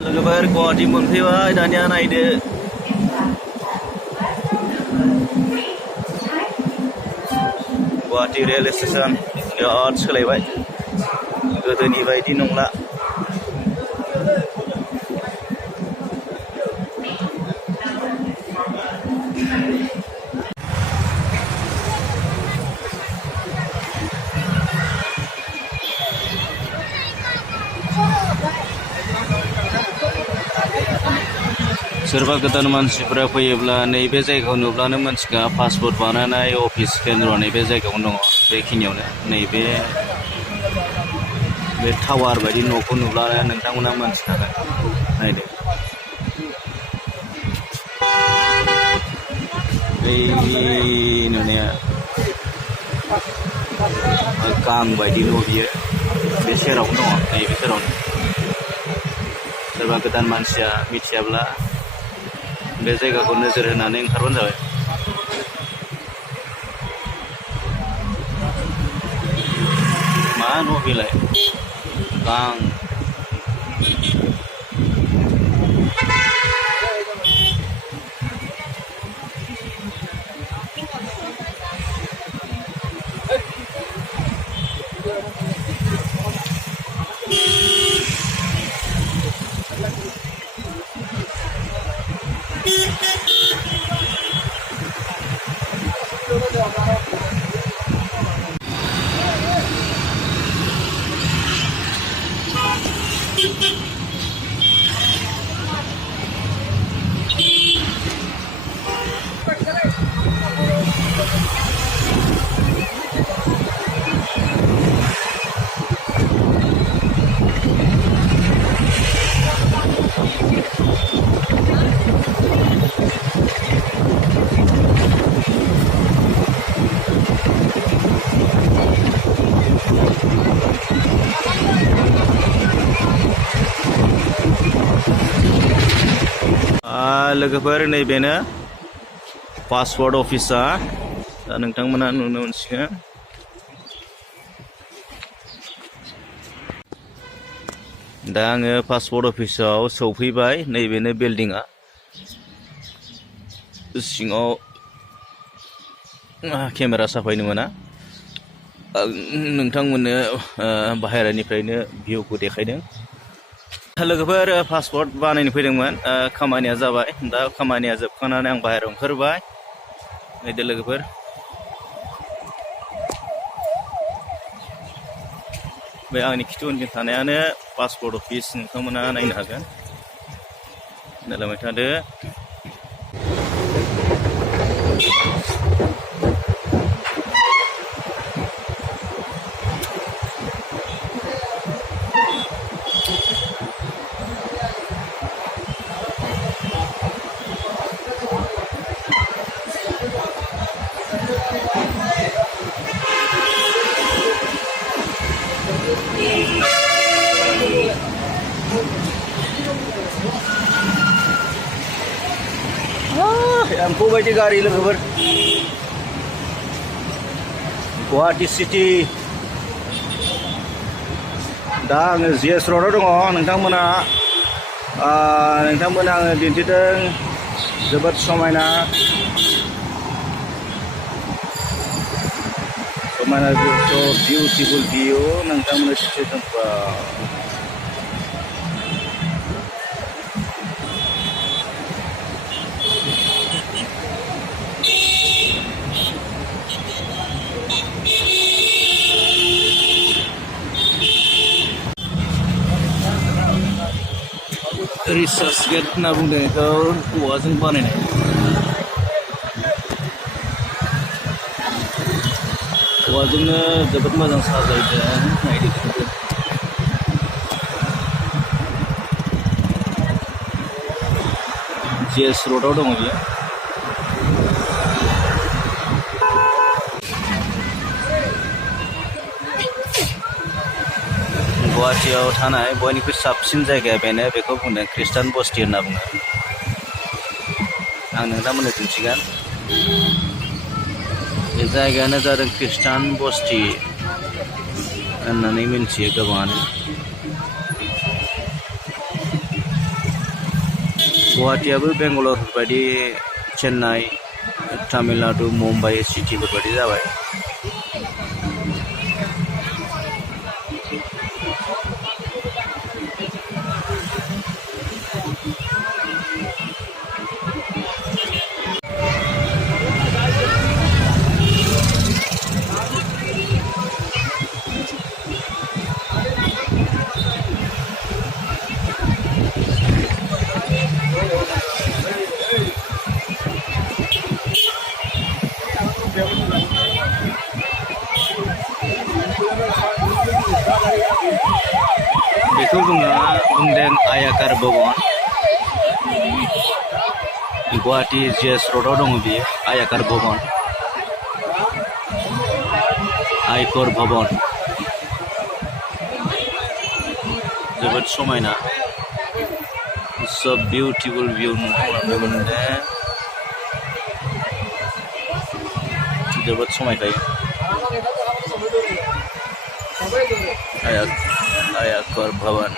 लोगोफोर गुवाहाटी मोनफैबाय दानिया नायदो गुवाहाटी रेल स्टेशन बिराद सोलायबाय गोदोनि बायदि नंला सोरबा गोदान मानसिफोरा फैयोब्ला नैबे जायगायाव नुब्लानो मानसिया पासपोर्ट बानायनाय अफिस केन्द्र नैबे जायगायावनो दङ बेखिनियावनो नैबे टावार बायदि न'खौ नुब्लानो नोंथांमोना मोनथिखागोन नायदो बै नुनाया गां बायदि न' बियो बे सेरावनो दङ नैबे सेरावनो सोरबा गोदान मानसिया मिथियाब्ला बे जायगाखौ नोजोर होनानै ओंखारबानो जाबाय मा न' बेलाय गां लोगोफोर नैबेनो पासपोर्ट अफिसा दा नोंथांमोना नुनो मोनसिगोन दा आङो पासपोर्ट अफिसाव सौफैबाय नैबेनो बिल्डिंआ सिङाव केमेरा साफायनो मोना नोंथांमोननो बाहेरानिफ्रायनो भिउखौ देखायदों लोगोफोर पासपोर्ट बानायनो फैदोंमोन खामानिया जाबाय दा खामानिया जोबखांनानै आं बाहेरायाव ओंखारबाय नायदो लोगोफोर बे आंनि खिथु उनथिं थानायानो पासपोर्ट अफिस नोंथांमोना नायनो हागोन नायलांबाय थादो एम्फौ बायदि गारि लोगोफोर गुवाहाटी सिटी दा आङो जिएस र'डआव दङ नोंथांमोना आङो दिन्थिदों जोबोद समायना बिउटिफुल भिउ नोंथांमोननो दिन्थिदों रिसार्च गेट होनना बुंदों बेखौ औवाजों बानायनाय औवाजोंनो जोबोद मोजां साजायदों नायदो जिएस र'डआव दङ बियो गुवाहाटीयाव थानाय बयनिख्रुइ साबसिन जायगाया बेनो बेखौ बुंदों ख्रिस्टान बस्ति होनना बुङो आं नोंथांमोननो दिन्थिगोन बे जायगायानो जादों ख्रिस्टान बस्ति होननानै मिन्थियो गोबाङानो गुवाहाटीयाबो बेंगालर बायदि चेन्नाई तामिलनाडु मुम्बाइ सिटिफोर बायदि जाबाय बेखौ बुंदों आयाकार भवन गुवाहाटी जेएस र'डआव दङ बियो आयाकार भवन आयकर भवन जोबोद समायना सब बिउटिफुल भिउ नुनो मोनदों जोबोद समायखायो आयकर भवन